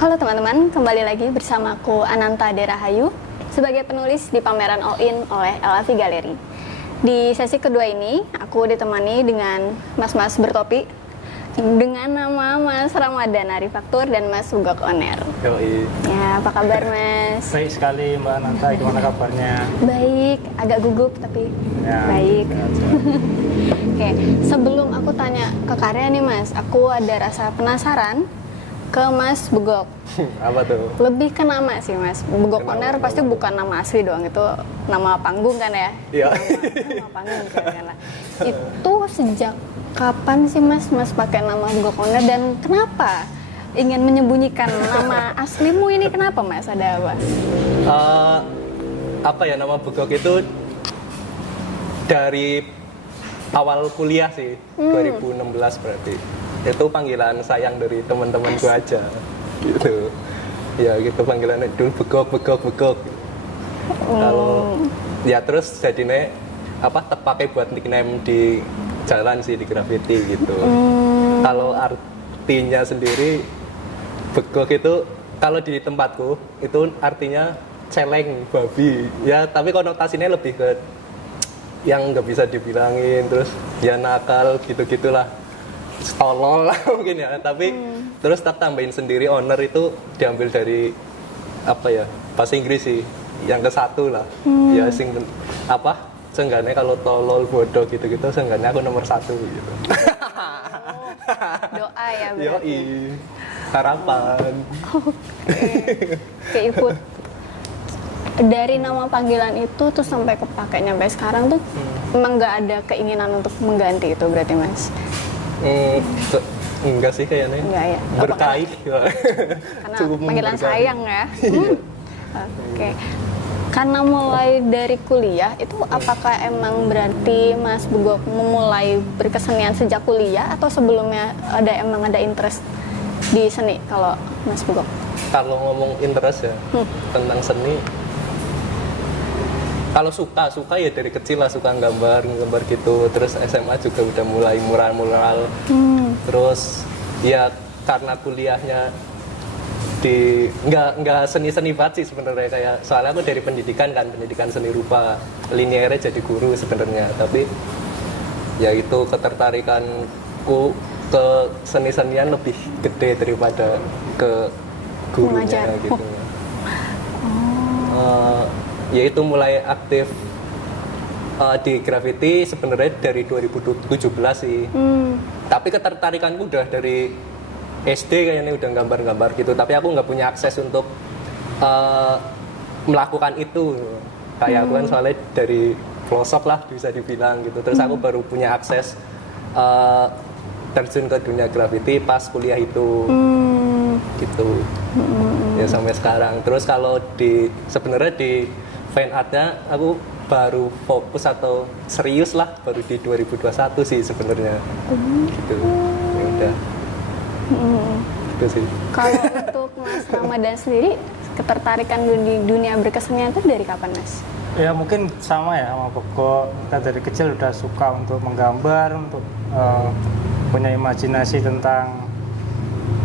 Halo teman-teman, kembali lagi bersamaku Ananta Derahayu sebagai penulis di pameran All In oleh LAV Gallery. Di sesi kedua ini, aku ditemani dengan mas-mas bertopi dengan nama Mas Ramadan Arifaktur dan Mas Bugok Oner. Yoi. Ya, apa kabar Mas? Baik sekali Mbak Ananta, gimana kabarnya? Baik, agak gugup tapi Ya, baik. aja. Oke, sebelum aku tanya ke karya nih Mas, aku ada rasa penasaran ke Mas Bugok. Apa tuh? Lebih ke nama sih Mas. Bugok Kenapa? Oner pasti bukan nama asli doang, itu nama panggung kan ya? Iya. Nama panggung kan lah. Itu sejak kapan sih Mas pakai nama Bugok Oner dan kenapa ingin menyembunyikan nama aslimu ini, kenapa Mas? Ada apa? Apa ya, nama Bugok itu dari awal kuliah sih, 2016 berarti. Itu panggilan sayang dari teman-temanku aja gitu. Ya gitu panggilannya dulu Bugok. Kalau ya terus jadinya terpakai buat nickname di jalan sih, di graffiti gitu. Kalau artinya sendiri Bugok itu kalau di tempatku itu artinya celeng, babi. Ya tapi konotasinya lebih ke yang nggak bisa dibilangin, terus ya nakal gitu-gitulah, tolol lah mungkin ya. Tapi terus tak tambahin sendiri owner itu diambil dari bahasa Inggris sih, yang ke satu lah. Ya seenggaknya kalau tolol, bodoh gitu-gitu seenggaknya aku nomor 1 gitu. Doa ya berarti. Yoi, harapan. Kayak ikut dari nama panggilan itu tuh sampai kepake nyampe sekarang tuh emang nggak ada keinginan untuk mengganti itu berarti Mas? Enggak sih kayaknya. Enggak ya? Berkait. Karena Cukup panggilan berkait. sayang ya. Oke. Karena mulai dari kuliah itu apakah emang berarti Mas Bugok memulai berkesenian sejak kuliah atau sebelumnya emang ada interest di seni kalau Mas Bugok? Kalau ngomong interest ya tentang seni, kalau suka ya dari kecil lah, suka gambar gitu. Terus SMA juga udah mulai mural. Terus ya karena kuliahnya di nggak seni banget sih sebenarnya, kayak soalnya aku dari pendidikan seni rupa, linearnya jadi guru sebenarnya. Tapi ya itu ketertarikanku ke seni-senian lebih gede daripada ke gurunya Mengajar. gitu. Ya itu mulai aktif di graffiti sebenarnya dari 2017 sih. Tapi ketertarikanku udah dari SD kayaknya, udah gambar-gambar gitu. Tapi aku nggak punya akses untuk melakukan itu. Kayak aku kan soalnya dari pelosok lah bisa dibilang gitu. Terus aku baru punya akses terjun ke dunia graffiti pas kuliah itu. Gitu. Ya sampai sekarang. Terus kalau sebenarnya di fan artnya aku baru fokus atau serius lah baru di 2021 sih sebenarnya. Gitu. Ya udah. Itu sih. Kalau untuk Mas Ramadan sendiri ketertarikan di dunia berkesenian itu dari kapan Mas? Ya mungkin sama ya sama Bogor, kita dari kecil udah suka untuk menggambar, untuk punya imajinasi tentang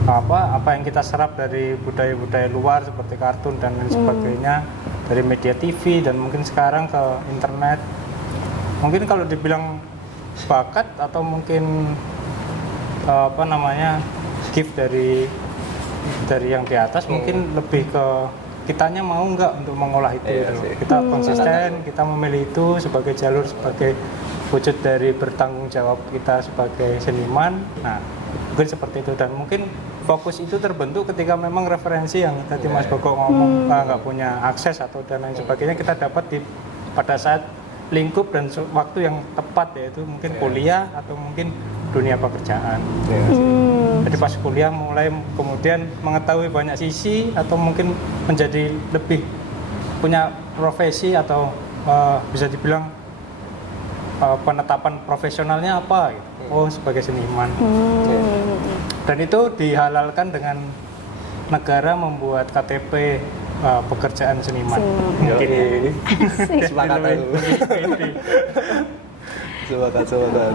apa yang kita serap dari budaya-budaya luar seperti kartun dan lain sebagainya, dari media TV dan mungkin sekarang ke internet. Mungkin kalau dibilang bakat atau mungkin gift dari yang di atas, mungkin lebih ke kitanya mau nggak untuk mengolah itu. Iya gitu. sih. Kita konsisten, kita memilih itu sebagai jalur, sebagai wujud dari bertanggung jawab kita sebagai seniman. Nah, mungkin seperti itu, dan mungkin fokus itu terbentuk ketika memang referensi yang tadi Mas Bogok ngomong nggak punya akses atau dan lain sebagainya, kita dapat pada saat lingkup dan waktu yang tepat, yaitu mungkin kuliah atau mungkin dunia pekerjaan. Jadi pas kuliah mulai kemudian mengetahui banyak sisi atau mungkin menjadi lebih punya profesi atau bisa dibilang penetapan profesionalnya apa gitu. Oh, sebagai seniman. Dan itu dihalalkan dengan negara membuat KTP pekerjaan seniman. Mungkin Sepakat aku. Sepakat.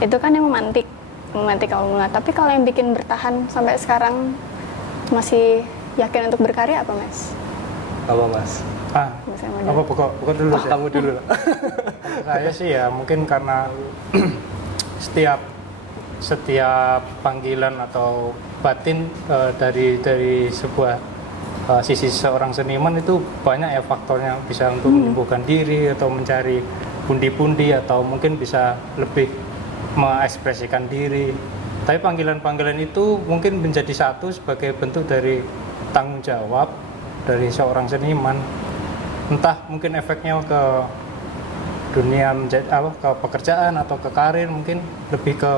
Itu kan yang memantik kalau mulai. Tapi kalau yang bikin bertahan sampai sekarang masih yakin untuk berkarya apa Mas? Apa Mas? Mas yang mau Apa pokok dulu sih. Kamu dulu lah. Saya sih ya mungkin karena setiap panggilan atau batin dari sebuah sisi seorang seniman itu banyak ya faktornya, bisa untuk menyembuhkan diri atau mencari pundi-pundi atau mungkin bisa lebih mengekspresikan diri. Tapi panggilan-panggilan itu mungkin menjadi satu sebagai bentuk dari tanggung jawab dari seorang seniman. Entah mungkin efeknya ke dunia ke pekerjaan atau ke karir, mungkin lebih ke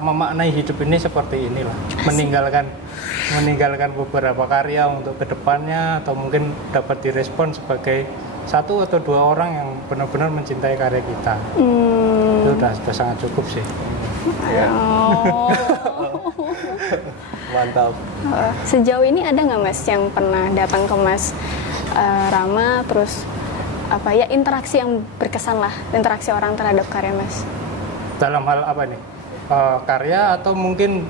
memaknai hidup ini seperti inilah, meninggalkan beberapa karya untuk kedepannya, atau mungkin dapat direspon sebagai satu atau dua orang yang benar-benar mencintai karya kita. Itu sudah sangat cukup sih. Oh. Mantap. Sejauh ini ada nggak Mas yang pernah datang ke Mas Rama, terus apa ya, interaksi yang berkesan lah, interaksi orang terhadap karya Mas? Dalam hal apa nih? Karya atau mungkin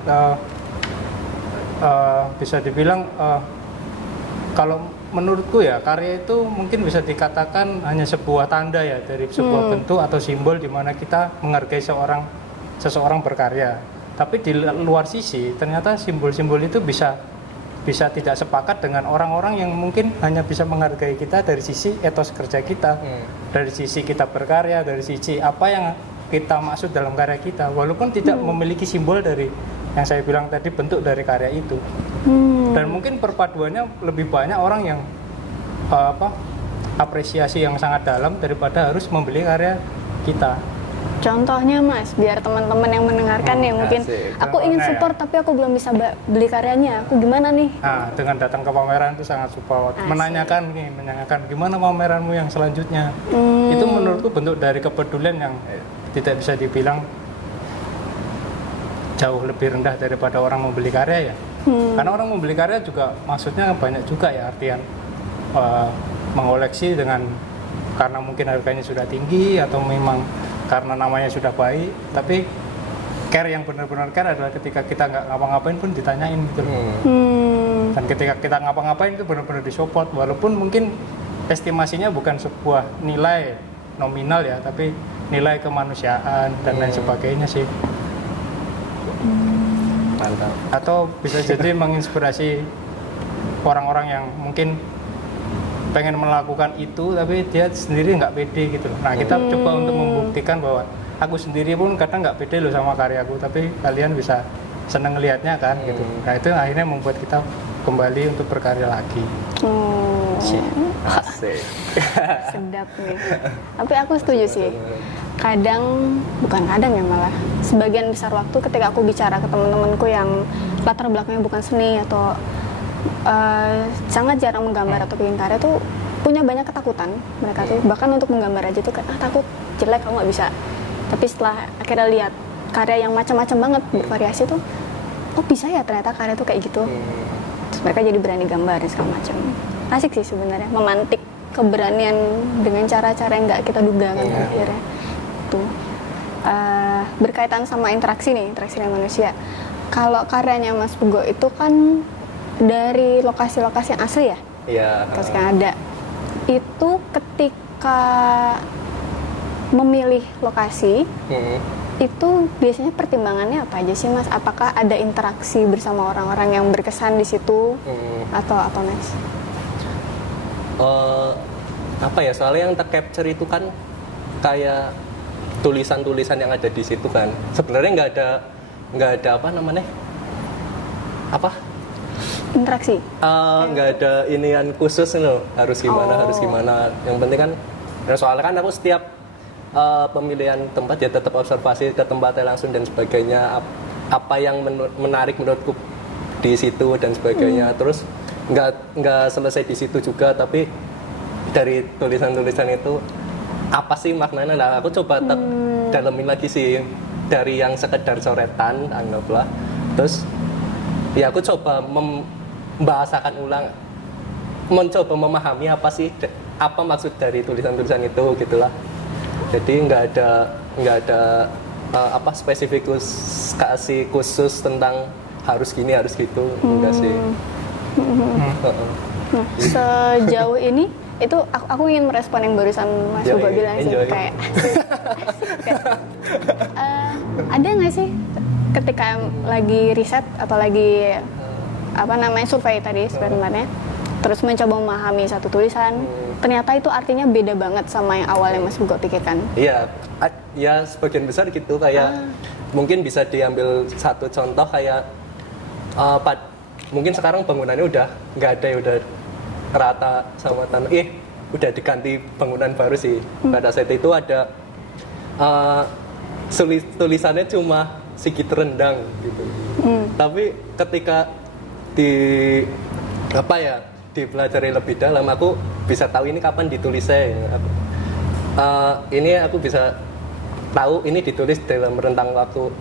bisa dibilang kalau menurutku ya, karya itu mungkin bisa dikatakan hanya sebuah tanda ya dari sebuah bentuk atau simbol di mana kita menghargai seseorang berkarya. Tapi di luar sisi ternyata simbol-simbol itu bisa tidak sepakat dengan orang-orang yang mungkin hanya bisa menghargai kita dari sisi etos kerja kita, dari sisi kita berkarya, dari sisi apa yang kita maksud dalam karya kita, walaupun tidak memiliki simbol dari yang saya bilang tadi, bentuk dari karya itu. Dan mungkin perpaduannya lebih banyak orang yang apresiasi yang sangat dalam daripada harus membeli karya kita. Contohnya Mas, biar teman-teman yang mendengarkan yang mungkin aku ingin support tapi aku belum bisa beli karyanya, aku gimana nih? Nah, dengan datang ke pameran itu sangat support. Menanyakan gimana pameranmu yang selanjutnya. Itu menurutku bentuk dari kepedulian yang tidak bisa dibilang jauh lebih rendah daripada orang membeli karya ya. Karena orang membeli karya juga maksudnya banyak juga ya, artian mengoleksi karena mungkin harganya sudah tinggi atau memang karena namanya sudah baik. Tapi care yang benar-benar care adalah ketika kita nggak ngapa-ngapain pun ditanyain gitu loh. Dan ketika kita ngapa-ngapain itu benar-benar disupport, walaupun mungkin estimasinya bukan sebuah nilai nominal ya, tapi nilai kemanusiaan dan lain sebagainya sih. Mantap. Atau bisa jadi menginspirasi orang-orang yang mungkin pengen melakukan itu tapi dia sendiri nggak pede gitu loh. Nah, kita coba untuk membuktikan bahwa aku sendiri pun kadang nggak pede loh sama karyaku, tapi kalian bisa seneng ngelihatnya kan gitu. Nah, itu akhirnya membuat kita kembali untuk berkarya lagi. Asik. Sedap nih. Tapi aku setuju sih. Bukan kadang ya, malah sebagian besar waktu ketika aku bicara ke teman-temanku yang latar belakangnya bukan seni atau sangat jarang menggambar atau bikin karya tuh punya banyak ketakutan. Mereka tuh bahkan untuk menggambar aja tuh takut jelek, kamu nggak bisa. Tapi setelah akhirnya lihat karya yang macam-macam banget bervariasi tuh, oh bisa ya ternyata karya tuh kayak gitu. Terus mereka jadi berani gambar dan segala macam. Asik sih sebenarnya, memantik keberanian dengan cara-cara yang nggak kita duga kan akhirnya. Tuh berkaitan sama interaksi dengan manusia. Kalau karyanya Mas Pugo itu kan dari lokasi-lokasi yang asli ya? Iya. Lokasi yang ada. Itu ketika memilih lokasi, itu biasanya pertimbangannya apa aja sih Mas? Apakah ada interaksi bersama orang-orang yang berkesan di situ atau apa Mas? Apa ya, soalnya yang tercapture itu kan kayak tulisan-tulisan yang ada di situ kan. Sebenarnya nggak ada apa namanya? Interaksi? Nggak ada inian khusus loh, harus gimana. Yang penting kan, soalnya kan aku setiap pemilihan tempat ya tetap observasi ke tempatnya langsung dan sebagainya, apa yang menarik menurutku di situ dan sebagainya. Terus nggak selesai di situ juga, tapi dari tulisan-tulisan itu apa sih maknanya. Nah, aku coba dalemin lagi sih, dari yang sekedar coretan anggaplah, terus ya aku coba membahasakan ulang, mencoba memahami apa maksud dari tulisan-tulisan itu gitulah. Jadi nggak ada spesifikus kasih khusus tentang harus gini harus gitu, enggak sih. Heeh. Nah, sejauh ini itu aku ingin merespon yang barusan Mas Yo, Hugo bilang sih, enjoy. kayak ada nggak sih ketika lagi riset atau lagi apa namanya survei tadi sebenarnya, terus mencoba memahami satu tulisan, ternyata itu artinya beda banget sama yang awalnya Mas Hugo pikirkan. Iya, ya sebagian besar gitu kayak mungkin bisa diambil satu contoh kayak mungkin sekarang bangunannya udah nggak ada ya, udah rata sama tanah. Udah diganti bangunan baru sih. Pada saat itu ada tulisannya cuma Sigit Rendang gitu. Tapi ketika dipelajari lebih dalam, aku bisa tahu ini kapan ditulisnya. Ini aku bisa tahu ini ditulis dalam rentang waktu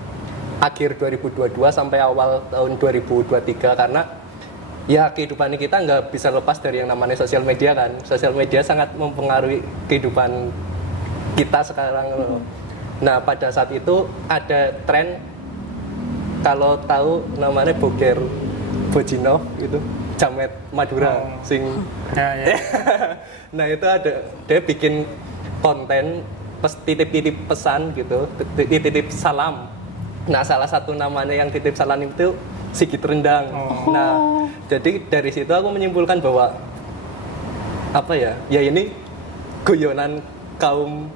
akhir 2022 sampai awal tahun 2023, karena ya kehidupan kita nggak bisa lepas dari yang namanya sosial media kan. Sosial media sangat mempengaruhi kehidupan kita sekarang loh. Nah pada saat itu ada tren, kalau tahu namanya Boger Bojinov itu, Jamet Madura sing Ya. nah itu ada, dia bikin konten titip-titip pesan gitu, titip salam. Nah salah satu namanya yang titip salam itu Sigit Rendang. Nah jadi dari situ aku menyimpulkan bahwa ya ini guyonan kaum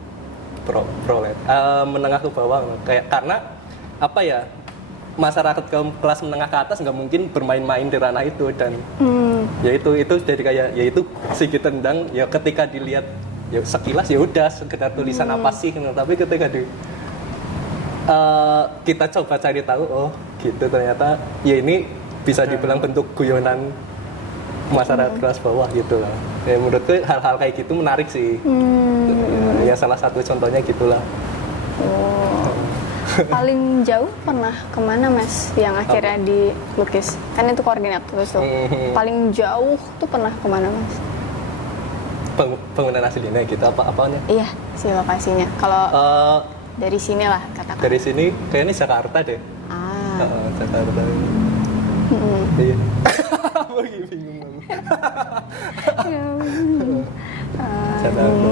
prolet menengah ke bawah, kayak karena masyarakat kaum kelas menengah ke atas nggak mungkin bermain-main di ranah itu, dan ya itu jadi kayak ya itu Sigit Rendang ya ketika dilihat ya sekilas ya udah sekedar tulisan apa sih, tapi ketika kita coba cari tahu, oh gitu ternyata ya ini bisa dibilang bentuk guyonan masyarakat kelas bawah gitu lah. Ya menurutku hal-hal kayak gitu menarik sih. Ya salah satu contohnya gitulah. Paling jauh pernah kemana Mas yang akhirnya dilukis? Kan itu koordinat terus tuh. Paling jauh tuh pernah kemana Mas? Bangunan aslinya gitu apanya? Iya, si lokasinya. Kalau dari sini lah katakan. Dari sini kayaknya Jakarta deh. Jakarta. Iya. Lagi bingung. Jakarta.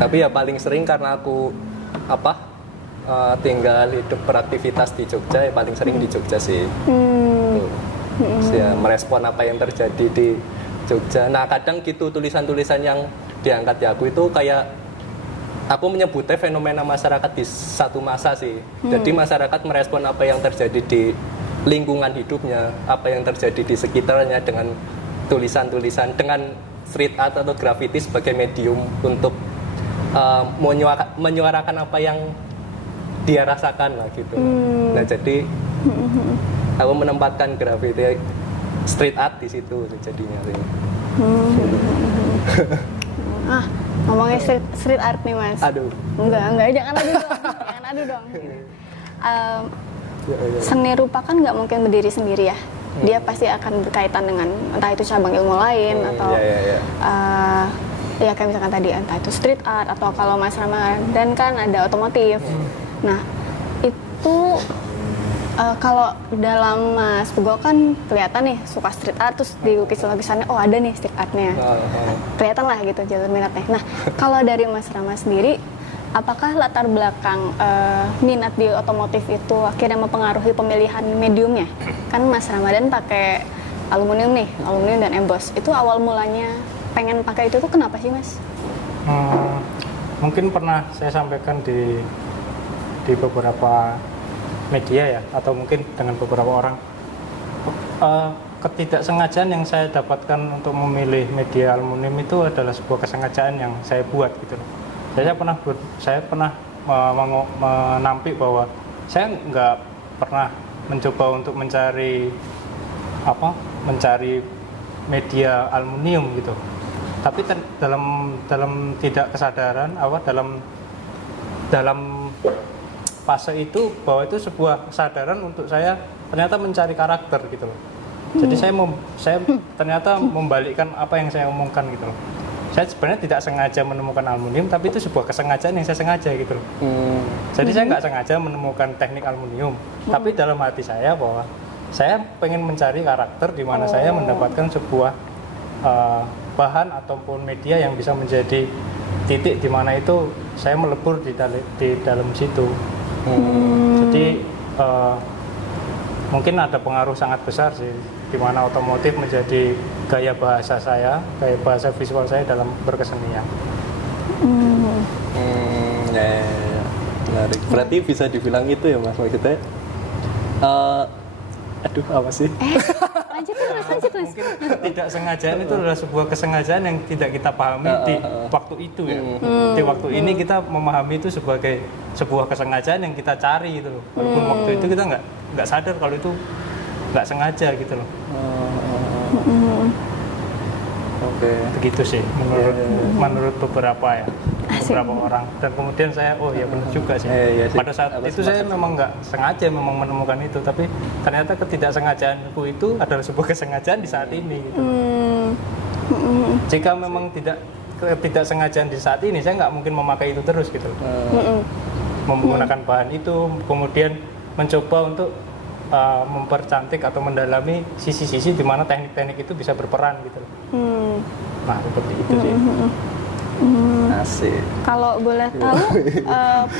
Tapi ya paling sering karena aku tinggal hidup beraktivitas di Jogja, ya paling sering di Jogja sih. Terus ya merespon apa yang terjadi di Jogja. Nah kadang gitu tulisan-tulisan yang diangkat ya aku itu kayak aku menyebutnya fenomena masyarakat di satu masa sih. Jadi masyarakat merespon apa yang terjadi di lingkungan hidupnya, apa yang terjadi di sekitarnya dengan tulisan-tulisan, dengan street art atau graffiti sebagai medium untuk menyuarakan apa yang dia rasakan lah gitu. Nah jadi aku menempatkan graffiti street art di situ jadinya. Ngomongin street art nih Mas. Aduh. Enggak, jangan adu dong. Seni rupa kan nggak mungkin berdiri sendiri ya. Dia pasti akan berkaitan dengan entah itu cabang ilmu lain atau ya kayak misalkan tadi entah itu street art atau kalau Mas Ramadan kan ada otomotif. Nah itu kalau dalam Mas Pugo kan kelihatan nih suka street art, terus di lukisannya oh ada nih street artnya, kelihatan lah gitu jalur minatnya. Nah kalau dari Mas Rama sendiri, apakah latar belakang minat di otomotif itu akhirnya mempengaruhi pemilihan mediumnya? Kan Mas Ramadan pakai aluminium dan emboss. Itu awal mulanya pengen pakai itu tuh kenapa sih Mas? Mungkin pernah saya sampaikan di beberapa media ya, atau mungkin dengan beberapa orang. Ketidaksengajaan yang saya dapatkan untuk memilih media aluminium itu adalah sebuah kesengajaan yang saya buat gitu loh. Saya pernah menampik bahwa saya nggak pernah mencoba untuk mencari media aluminium gitu. Tapi dalam tidak kesadaran dalam fase itu bahwa itu sebuah kesadaran untuk saya ternyata mencari karakter gitu loh. Jadi saya ternyata membalikkan apa yang saya omongkan gitu loh. saya sebenarnya tidak sengaja menemukan aluminium, tapi itu sebuah kesengajaan yang saya sengaja gitu loh. Jadi saya nggak sengaja menemukan teknik aluminium, tapi dalam hati saya bahwa saya pengen mencari karakter di mana saya mendapatkan sebuah bahan ataupun media yang bisa menjadi titik di mana itu saya melebur di dalam situ. Jadi mungkin ada pengaruh sangat besar sih di mana otomotif menjadi gaya bahasa saya, gaya bahasa visual saya dalam berkesenian. Ya. Menarik. Berarti bisa dibilang itu ya Mas, maksudnya aduh apa sih? Lanjut mas. Mungkin ketidaksengajaan itu adalah sebuah kesengajaan yang tidak kita pahami di waktu itu ya. Di waktu ini kita memahami itu sebagai sebuah kesengajaan yang kita cari gitu loh. Walaupun waktu itu kita nggak sadar kalau itu nggak sengaja gitu loh. Oke. Begitu sih menurut beberapa orang, dan kemudian saya ya benar juga sih. Iya sih. Pada saat itu saya memang nggak sengaja memang menemukan itu, tapi ternyata ketidaksengajaanku itu adalah sebuah kesengajaan di saat ini gitu. Jika memang ketidaksengajaan di saat ini, saya nggak mungkin memakai itu terus gitu. Menggunakan bahan itu, kemudian mencoba untuk mempercantik atau mendalami sisi-sisi di mana teknik-teknik itu bisa berperan gitu. Nah seperti itu sih. Asik. Kalau boleh tahu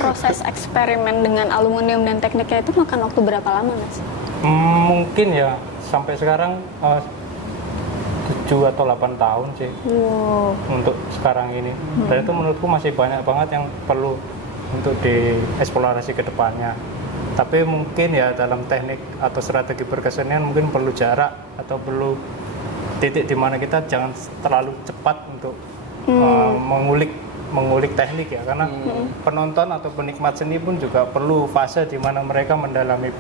proses eksperimen dengan aluminium dan tekniknya itu makan waktu berapa lama mas? Mungkin ya sampai sekarang 7 atau 8 tahun sih. Wow. Untuk sekarang ini. Dan itu menurutku masih banyak banget yang perlu untuk dieksplorasi ke depannya. Tapi mungkin ya dalam teknik atau strategi berkesenian mungkin perlu jarak atau perlu titik di mana kita jangan terlalu cepat untuk mengulik teknik ya, karena penonton atau penikmat seni pun juga perlu fase di mana mereka mendalami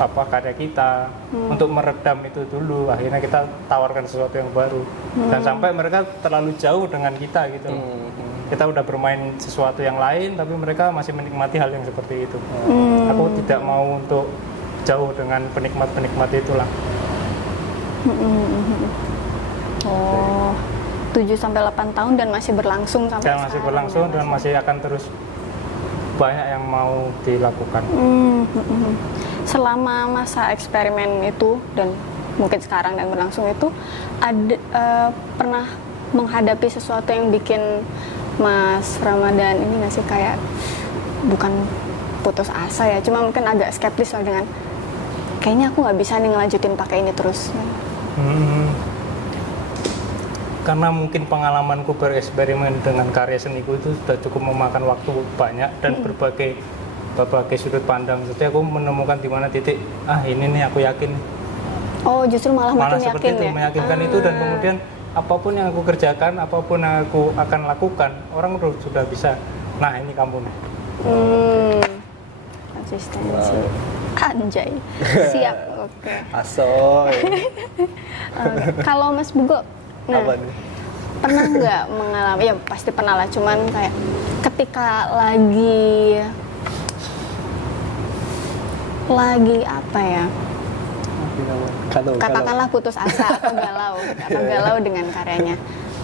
karya kita untuk meredam itu dulu, akhirnya kita tawarkan sesuatu yang baru. Dan sampai mereka terlalu jauh dengan kita gitu. Kita udah bermain sesuatu yang lain tapi mereka masih menikmati hal yang seperti itu. Aku tidak mau untuk jauh dengan penikmat-penikmat itulah. 7-8 tahun dan masih berlangsung sampai sekarang. Masih berlangsung dan masih akan terus banyak yang mau dilakukan. Selama masa eksperimen itu dan mungkin sekarang dan berlangsung itu pernah menghadapi sesuatu yang bikin Mas Ramadan ini nggak sih kayak bukan putus asa ya, cuma mungkin agak skeptis lah dengan kayaknya aku nggak bisa nih ngelanjutin pakai ini terus. Karena mungkin pengalamanku bereksperimen dengan karya seniku itu sudah cukup memakan waktu banyak dan berbagai sudut pandang. Jadi aku menemukan di mana titik ini nih aku yakin. Oh justru malah makin seperti yakin itu, ya? meyakinkan itu, dan kemudian apapun yang aku kerjakan, apapun yang aku akan lakukan, orang sudah bisa. Nah ini kamu nih. Konsistensi. Anjay. Siap. Oke. Asoy. Kalau Mas Bugo, Apa nih? pernah nggak mengalami, ya pasti pernah lah, cuman kayak ketika lagi apa ya, katakanlah putus asa atau galau dengan karyanya,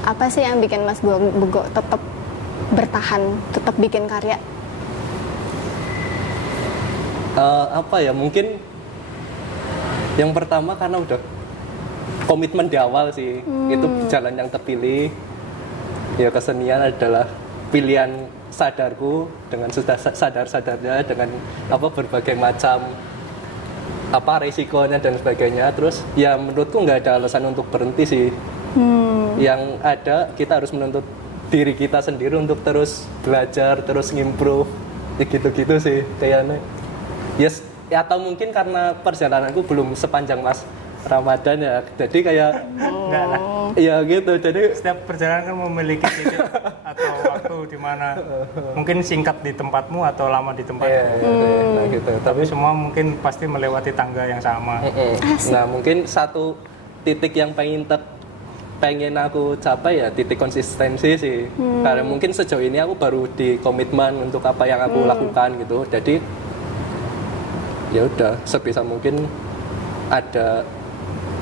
apa sih yang bikin Mas Bugo tetap bertahan, tetap bikin karya? Apa ya, mungkin yang pertama karena udah komitmen di awal sih, itu jalan yang terpilih. Ya kesenian adalah pilihan sadarku dengan sadar-sadarnya, dengan berbagai macam resikonya dan sebagainya. Terus ya menurutku nggak ada alasan untuk berhenti sih. Yang ada kita harus menuntut diri kita sendiri untuk terus belajar, terus ngimprove, gitu-gitu sih kayaknya. Yes, atau mungkin karena perjalananku belum sepanjang Mas Ramadan ya, jadi kayak Enggak lah. Iya gitu, jadi Setiap perjalanan kan memiliki titik atau waktu di mana mungkin singkat di tempatmu atau lama di tempatmu. nah gitu. Tapi semua mungkin pasti melewati tangga yang sama. Nah mungkin satu titik yang pengen aku capai ya titik konsistensi sih. Karena mungkin sejauh ini aku baru di komitmen untuk apa yang aku lakukan gitu. Jadi ya udah sebisa mungkin ada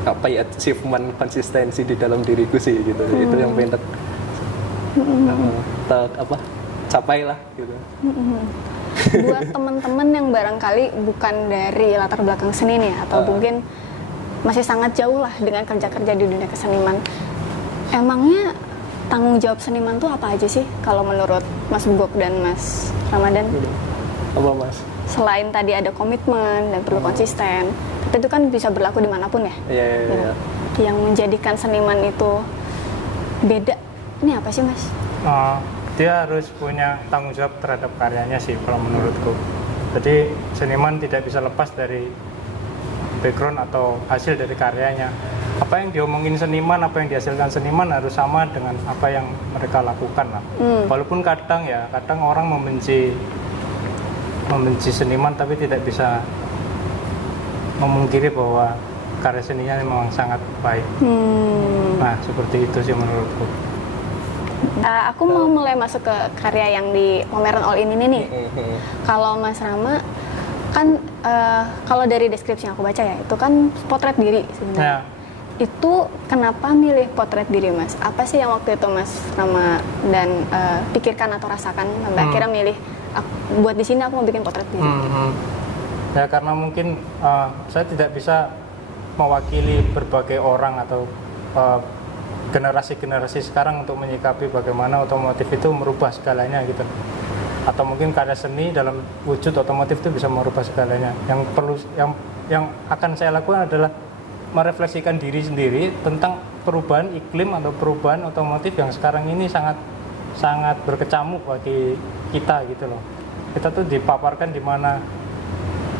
achievement konsistensi di dalam diriku sih gitu. Itu yang pengen capai lah gitu. Buat teman-teman yang barangkali bukan dari latar belakang seni nih, atau mungkin masih sangat jauh lah dengan kerja-kerja di dunia keseniman, emangnya tanggung jawab seniman tuh apa aja sih kalau menurut Mas Bugok dan Mas Ramadan? Apa Mas? Selain tadi ada komitmen dan perlu konsisten, tapi itu kan bisa berlaku dimanapun ya. Iya. Gitu. Yang menjadikan seniman itu beda, ini apa sih Mas? Dia harus punya tanggung jawab terhadap karyanya sih kalau menurutku. Jadi seniman tidak bisa lepas dari background atau hasil dari karyanya. Apa yang diomongin seniman, apa yang dihasilkan seniman harus sama dengan apa yang mereka lakukan lah. Walaupun kadang orang membenci seniman, tapi tidak bisa memungkiri bahwa karya seninya memang sangat baik. Nah, seperti itu sih menurutku. Aku mau mulai masuk ke karya yang di pameran All In ini nih. Kalau Mas Rama kan kalau dari deskripsi yang aku baca ya, itu kan potret diri sebenarnya. Itu kenapa milih potret diri Mas? Apa sih yang waktu itu Mas Rama dan pikirkan atau rasakan sampai akhirnya milih buat di sini aku mau bikin potret diri? Ya karena mungkin saya tidak bisa mewakili berbagai orang atau generasi-generasi sekarang untuk menyikapi bagaimana otomotif itu merubah segalanya gitu. Atau mungkin karya seni dalam wujud otomotif itu bisa merubah segalanya. Yang akan saya lakukan adalah merefleksikan diri sendiri tentang perubahan iklim atau perubahan otomotif yang sekarang ini sangat berkecamuk bagi kita gitu loh. Kita tuh dipaparkan di mana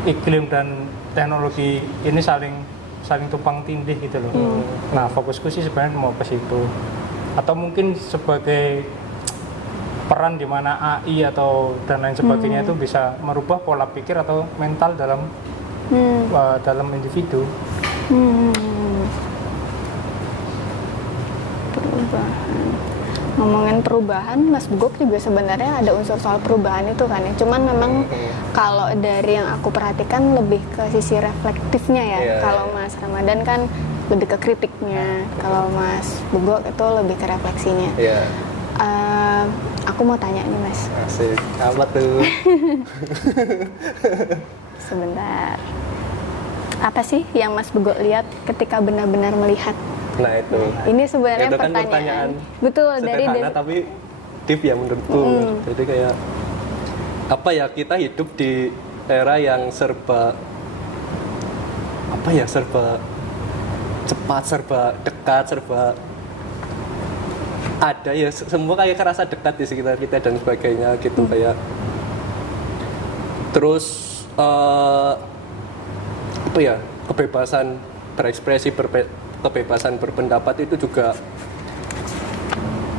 iklim dan teknologi ini saling tumpang tindih gitu loh. Nah, fokusku sih sebenarnya mau ke situ. Atau mungkin sebagai peran di mana AI atau dan lain sebagainya itu bisa merubah pola pikir atau mental dalam individu. Perubahan. Ngomongin perubahan, Mas Bugok juga sebenarnya ada unsur soal perubahan itu kan ya. Cuman memang kalau dari yang aku perhatikan lebih ke sisi reflektifnya ya. Kalau Mas Ramadan kan lebih ke kritiknya. Kalau Mas Bugok itu lebih ke refleksinya. Aku mau tanya nih Mas. Asik. Apa tuh? Sebentar. Apa sih yang Mas Bugok lihat ketika benar-benar melihat? Nah itu. Ini sebenarnya itu kan pertanyaan. Betul, sederhana tapi deep ya menurutku. Jadi kayak apa ya, kita hidup di era yang serba cepat, serba dekat, serba ada ya, semua kayak kerasa dekat di sekitar kita dan sebagainya gitu. Kayak terus kebebasan berekspresi, kebebasan berpendapat itu juga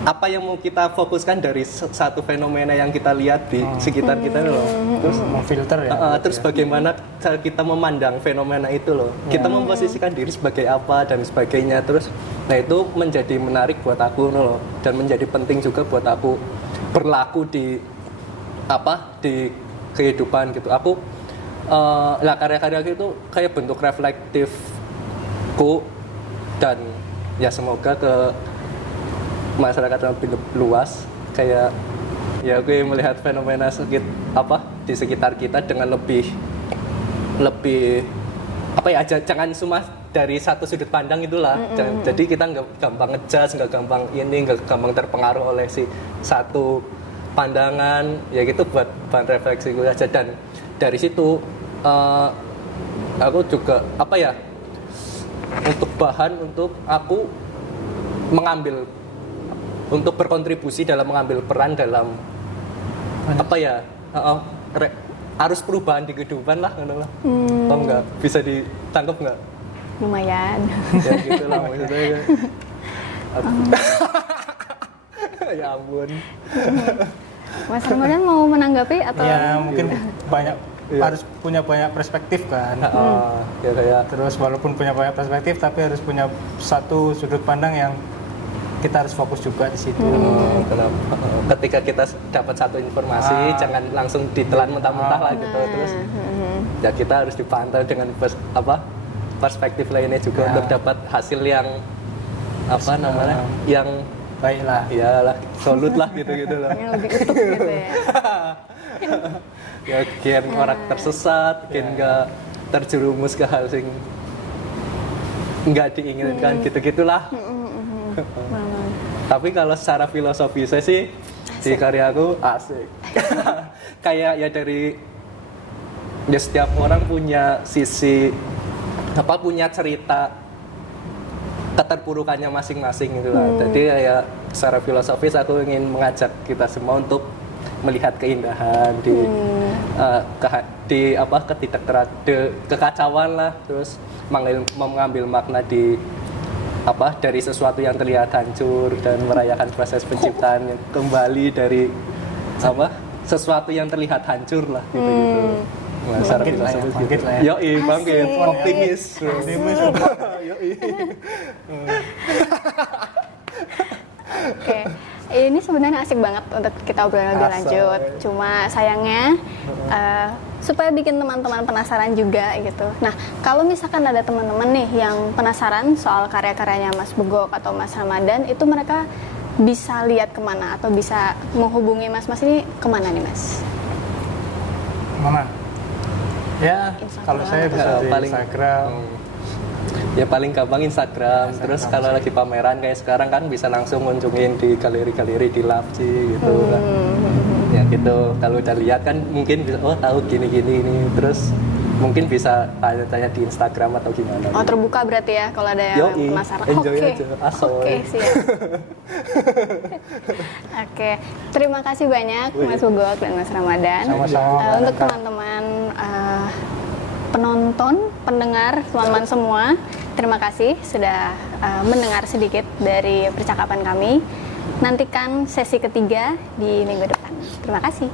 apa yang mau kita fokuskan dari satu fenomena yang kita lihat di sekitar kita loh. Terus memfilter ya. Terus bagaimana cara kita memandang fenomena itu loh. Kita memposisikan diri sebagai apa dan sebagainya. Terus nah itu menjadi menarik buat aku loh, dan menjadi penting juga buat aku berlaku di kehidupan gitu. Aku karya-karya itu kayak bentuk reflektifku, dan ya semoga ke masyarakat lebih luas, kayak ya gue melihat fenomena di sekitar kita dengan lebih jangan cuma dari satu sudut pandang itulah. Jadi kita nggak gampang ngejudge, nggak gampang terpengaruh oleh si satu pandangan, ya gitu, buat bahan refleksi gue aja. Dan dari situ aku juga untuk bahan untuk aku untuk berkontribusi dalam mengambil peran dalam arus perubahan di kehidupan lah. Atau enggak bisa ditangkap nggak? Lumayan. Ya gitu lah maksudnya. Ya ampun. Mas Ramadan mau menanggapi atau? Ya mungkin harus punya banyak perspektif kan. Terus walaupun punya banyak perspektif, tapi harus punya satu sudut pandang yang kita harus fokus juga di situ. Ketika kita dapat satu informasi, jangan langsung ditelan mentah-mentah lah gitu. Terus ya kita harus dipantau dengan perspektif lainnya juga untuk dapat hasil yang yang baiklah. Iyalah, solut lah gitu-gitu lah. Yang lebih utuh gitu ya. Ya biar orang tersesat, biar nggak terjerumus ke hal sing nggak diinginkan gitu-gitulah. Tapi kalau secara filosofisnya sih di karyaku asik. Kayak ya dari ya setiap orang punya sisi punya cerita keterpurukannya masing-masing gitu lah. Jadi ya secara filosofis aku ingin mengajak kita semua untuk melihat keindahan di kekacauan lah, terus mengambil makna dari sesuatu yang terlihat hancur dan merayakan proses penciptaan yang kembali dari sesuatu yang terlihat hancur lah gitu. Nah, secara Bangkit lah ya, filosofis bangkit gitu. lah ya. Yoi, bangkit, Asik. optimis. Yoi. Oke, ini sebenarnya asik banget untuk kita obrol lebih Asik. lanjut. Cuma sayangnya supaya bikin teman-teman penasaran juga gitu. Nah, kalau misalkan ada teman-teman nih yang penasaran soal karya-karyanya Mas Begok atau Mas Ramadan, itu mereka bisa lihat kemana atau bisa menghubungi Mas-Mas ini kemana nih Mas? Mana? Ya, Instagram. kalau saya bisa di Instagram. Ya paling gampang Instagram. Terus kalau lagi pameran kayak sekarang kan bisa langsung ngunjungin di galeri-galeri di Lapci gitu kan. Ya gitu. Kalau udah lihat kan mungkin bisa tahu gini-gini ini. Terus mungkin bisa tanya-tanya di Instagram atau gimana. Oh, terbuka berarti ya kalau ada yang Yoi, penasaran. enjoy Oke. aja, asoy. Oke, siap. Oke, terima kasih banyak Wih. Mas Begok dan Mas Ramadan. Sama-sama, Mbak Untuk Nata. teman-teman penonton, pendengar, teman-teman semua, terima kasih sudah mendengar sedikit dari percakapan kami. Nantikan sesi ketiga di minggu depan. Terima kasih.